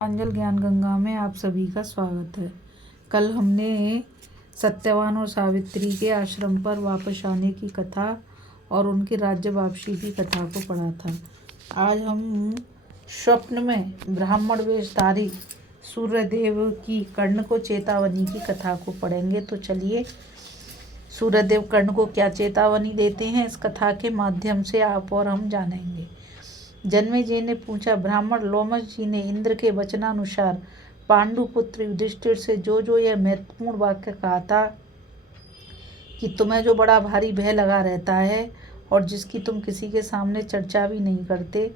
प्रांजल ज्ञान गंगा में आप सभी का स्वागत है। कल हमने सत्यवान और सावित्री के आश्रम पर वापस आने की कथा और उनकी राज्य वापसी की कथा को पढ़ा था। आज हम स्वप्न में ब्राह्मण वेशधारी सूर्यदेव की कर्ण को चेतावनी की कथा को पढ़ेंगे। तो चलिए, सूर्यदेव कर्ण को क्या चेतावनी देते हैं इस कथा के माध्यम से आप और हम जानेंगे। जन्मेजय ने पूछा, ब्राह्मण लोमश जी ने इंद्र के वचनानुसार पांडुपुत्र युधिष्ठिर से जो यह महत्वपूर्ण वाक्य कहा था कि तुम्हें जो बड़ा भारी भय लगा रहता है और जिसकी तुम किसी के सामने चर्चा भी नहीं करते,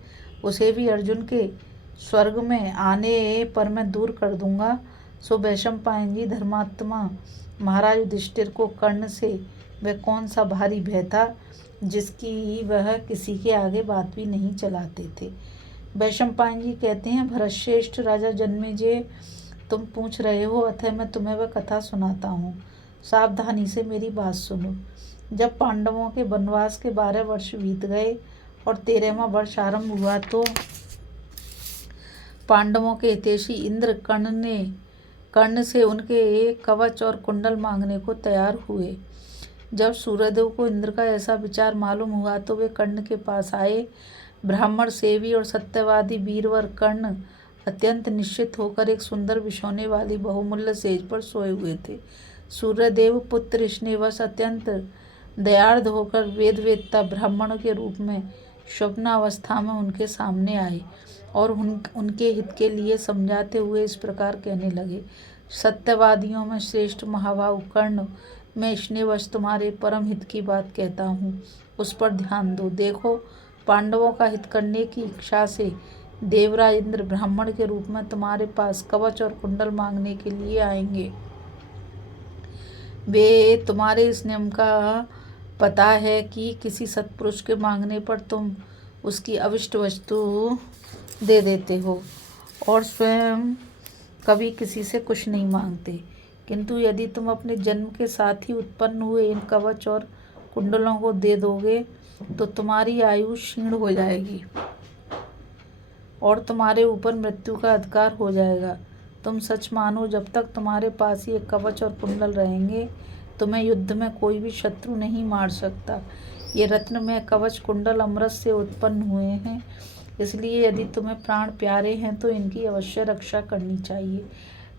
उसे भी अर्जुन के स्वर्ग में आने पर मैं दूर कर दूंगा। सो वैशंपायन धर्मात्मा महाराज युधिष्ठिर को कर्ण से वह कौन सा भारी भय था जिसकी वह किसी के आगे बात भी नहीं चलाते थे। वैशंपायन जी कहते हैं, भरतश्रेष्ठ राजा जन्मेजय, तुम पूछ रहे हो, अतः मैं तुम्हें वह कथा सुनाता हूँ। सावधानी से मेरी बात सुनो। जब पांडवों के वनवास के 12 वर्ष बीत गए और 13वां वर्ष आरंभ हुआ तो पांडवों के हितैषी इंद्र कर्ण से उनके कवच और कुंडल मांगने को तैयार हुए। जब सूर्यदेव को इंद्र का ऐसा विचार मालूम हुआ तो वे कर्ण के पास आए। ब्राह्मण सेवी और सत्यवादी वीरवर कर्ण अत्यंत निश्चित होकर एक सुंदर बिछौने वाली बहुमूल्य सेज पर सोए हुए थे। सूर्यदेव पुत्र स्नेहवश अत्यंत दयार्द होकर वेदवेत्ता ब्राह्मणों के रूप में स्वप्नावस्था में उनके सामने आए और उनके हित के लिए समझाते हुए इस प्रकार कहने लगे, सत्यवादियों में श्रेष्ठ महाभाव कर्ण, मैं स्नेहवश तुम्हारे परम हित की बात कहता हूँ, उस पर ध्यान दो। देखो, पांडवों का हित करने की इच्छा से देवराज इंद्र ब्राह्मण के रूप में तुम्हारे पास कवच और कुंडल मांगने के लिए आएंगे। वे तुम्हारे इस नियम का पता है कि किसी सत्पुरुष के मांगने पर तुम उसकी अविष्ट वस्तु दे देते हो और स्वयं कभी किसी से कुछ नहीं मांगते, किंतु यदि तुम अपने जन्म के साथ ही उत्पन्न हुए इन कवच और कुंडलों को दे दोगे तो तुम्हारी आयु क्षीण हो जाएगी और तुम्हारे ऊपर मृत्यु का अधिकार हो जाएगा। तुम सच मानो, जब तक तुम्हारे पास ये कवच और कुंडल रहेंगे तुम्हें युद्ध में कोई भी शत्रु नहीं मार सकता। ये रत्न में कवच कुंडल अमृत से उत्पन्न हुए हैं, इसलिए यदि तुम्हें प्राण प्यारे हैं तो इनकी अवश्य रक्षा करनी चाहिए।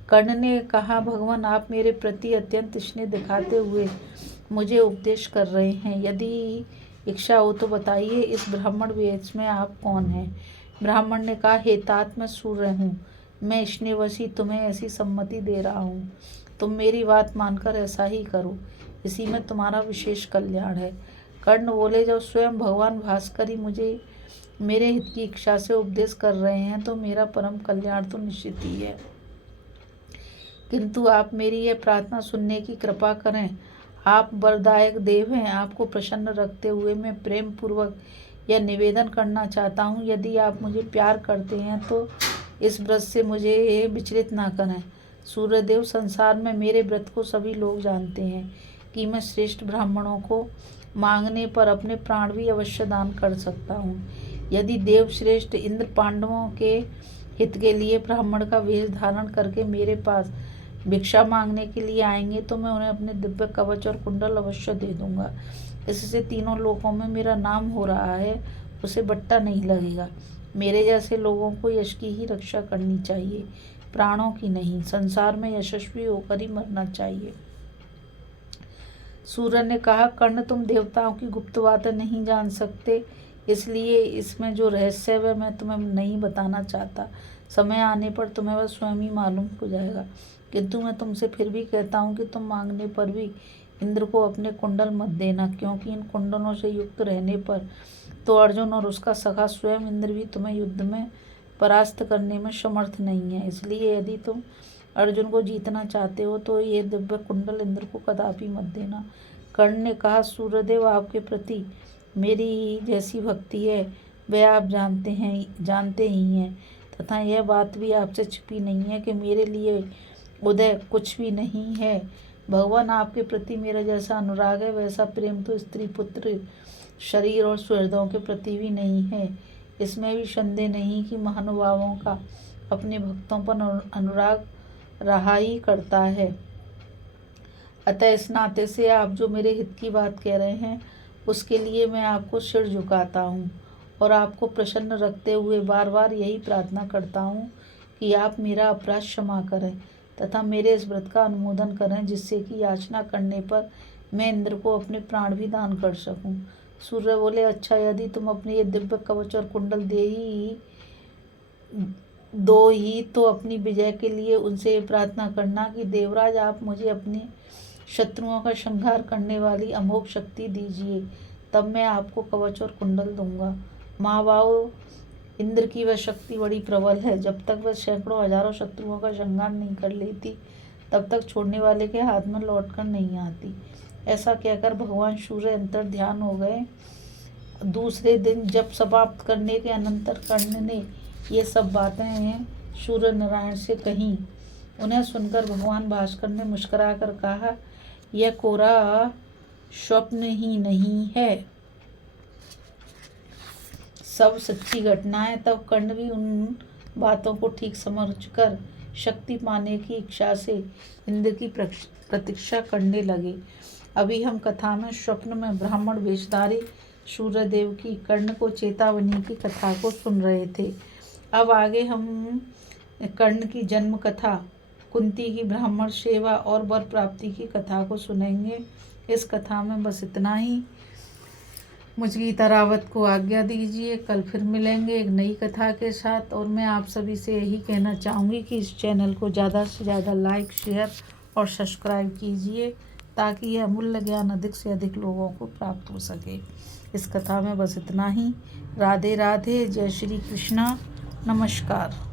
कर्ण ने कहा, भगवान, आप मेरे प्रति अत्यंत स्नेह दिखाते हुए मुझे उपदेश कर रहे हैं। यदि इच्छा हो तो बताइए, इस ब्राह्मण वेश में आप कौन हैं? ब्राह्मण ने कहा, हे तात, मैं सूर्य हूँ। मैं स्नेहवशी तुम्हें ऐसी सम्मति दे रहा हूँ। तुम मेरी बात मानकर ऐसा ही करो, इसी में तुम्हारा विशेष कल्याण है। कर्ण बोले, जब स्वयं भगवान भास्कर ही मुझे मेरे हित की इच्छा से उपदेश कर रहे हैं तो मेरा परम कल्याण तो निश्चित ही है, किंतु आप मेरी यह प्रार्थना सुनने की कृपा करें। आप वरदायक देव हैं। आपको प्रसन्न रखते हुए मैं प्रेम पूर्वक यह निवेदन करना चाहता हूँ, यदि आप मुझे प्यार करते हैं तो इस व्रत से मुझे विचलित ना करें। सूर्यदेव, संसार में मेरे व्रत को सभी लोग जानते हैं कि मैं श्रेष्ठ ब्राह्मणों को मांगने पर अपने प्राण भी अवश्य दान कर सकता हूँ। यदि देव श्रेष्ठ इंद्र पांडवों के हित के लिए ब्राह्मण का वेश धारण करके मेरे पास भिक्षा मांगने के लिए आएंगे तो मैं उन्हें अपने दिव्य कवच और कुंडल अवश्य दे दूंगा। इससे तीनों लोकों में मेरा नाम हो रहा है, उसे बट्टा नहीं लगेगा। मेरे जैसे लोगों को यश की ही रक्षा करनी चाहिए, प्राणों की नहीं। संसार में यशस्वी होकर ही मरना चाहिए। सूर्य ने कहा, कर्ण, तुम देवताओं की गुप्त बातें नहीं जान सकते, इसलिए इसमें जो रहस्य है वह मैं तुम्हें नहीं बताना चाहता। समय आने पर तुम्हें वह स्वयं ही मालूम हो जाएगा, किंतु मैं तुमसे फिर भी कहता हूँ कि तुम मांगने पर भी इंद्र को अपने कुंडल मत देना, क्योंकि इन कुंडलों से युक्त रहने पर तो अर्जुन और उसका सखा स्वयं इंद्र भी तुम्हें युद्ध में परास्त करने में समर्थ नहीं है। इसलिए यदि तुम अर्जुन को जीतना चाहते हो तो ये दिव्य कुंडल इंद्र को कदापि मत देना। कर्ण ने कहा, सूर्यदेव, आपके प्रति मेरी जैसी भक्ति है वह आप जानते ही हैं, तथा यह बात भी आपसे छिपी नहीं है कि मेरे लिए उदय कुछ भी नहीं है। भगवान, आपके प्रति मेरा जैसा अनुराग है वैसा प्रेम तो स्त्री पुत्र शरीर और सुहृदों के प्रति भी नहीं है। इसमें भी संदेह नहीं कि महानुभावों का अपने भक्तों पर अनुराग रहा ही करता है। अतः इस नाते से आप जो मेरे हित की बात कह रहे हैं उसके लिए मैं आपको सिर झुकाता हूँ और आपको प्रसन्न रखते हुए बार बार यही प्रार्थना करता हूँ कि आप मेरा अपराध क्षमा करें तथा मेरे इस व्रत का अनुमोदन करें, जिससे कि याचना करने पर मैं इंद्र को अपने प्राण भी दान कर सकूं। सूर्य बोले, अच्छा, यदि तुम अपने ये दिव्य कवच और कुंडल दो ही तो अपनी विजय के लिए उनसे ये प्रार्थना करना कि देवराज आप मुझे अपने शत्रुओं का संहार करने वाली अमोघ शक्ति दीजिए, तब मैं आपको कवच और कुंडल दूंगा। महाबाहो, इंद्र की वह शक्ति बड़ी प्रबल है। जब तक वह सैकड़ों हजारों शत्रुओं का संहार नहीं कर लेती तब तक छोड़ने वाले के हाथ में लौट कर नहीं आती। ऐसा कहकर भगवान सूर्य अंतर ध्यान हो गए। दूसरे दिन जब समाप्त करने के अनंतर कर्ण ने ये सब बातें सूर्य नारायण से कहीं, उन्हें सुनकर भगवान भास्कर ने मुस्कुरा कर कहा, यह कोरा स्वप्न ही नहीं है, सब सच्ची घटना है। तब कर्ण भी उन बातों को ठीक समझकर शक्ति पाने की इच्छा से इंद्र की प्रतीक्षा करने लगे। अभी हम कथा में स्वप्न में ब्राह्मण वेशधारी सूर्यदेव की कर्ण को चेतावनी की कथा को सुन रहे थे। अब आगे हम कर्ण की जन्म कथा, कुंती की ब्राह्मण सेवा और वर प्राप्ति की कथा को सुनेंगे। इस कथा में बस इतना ही। मुझ गीता रावत को आज्ञा दीजिए। कल फिर मिलेंगे एक नई कथा के साथ। और मैं आप सभी से यही कहना चाहूँगी कि इस चैनल को ज़्यादा से ज़्यादा लाइक, शेयर और सब्सक्राइब कीजिए ताकि यह अमूल्य ज्ञान अधिक से अधिक लोगों को प्राप्त हो सके। इस कथा में बस इतना ही। राधे राधे, जय श्री कृष्णा, नमस्कार।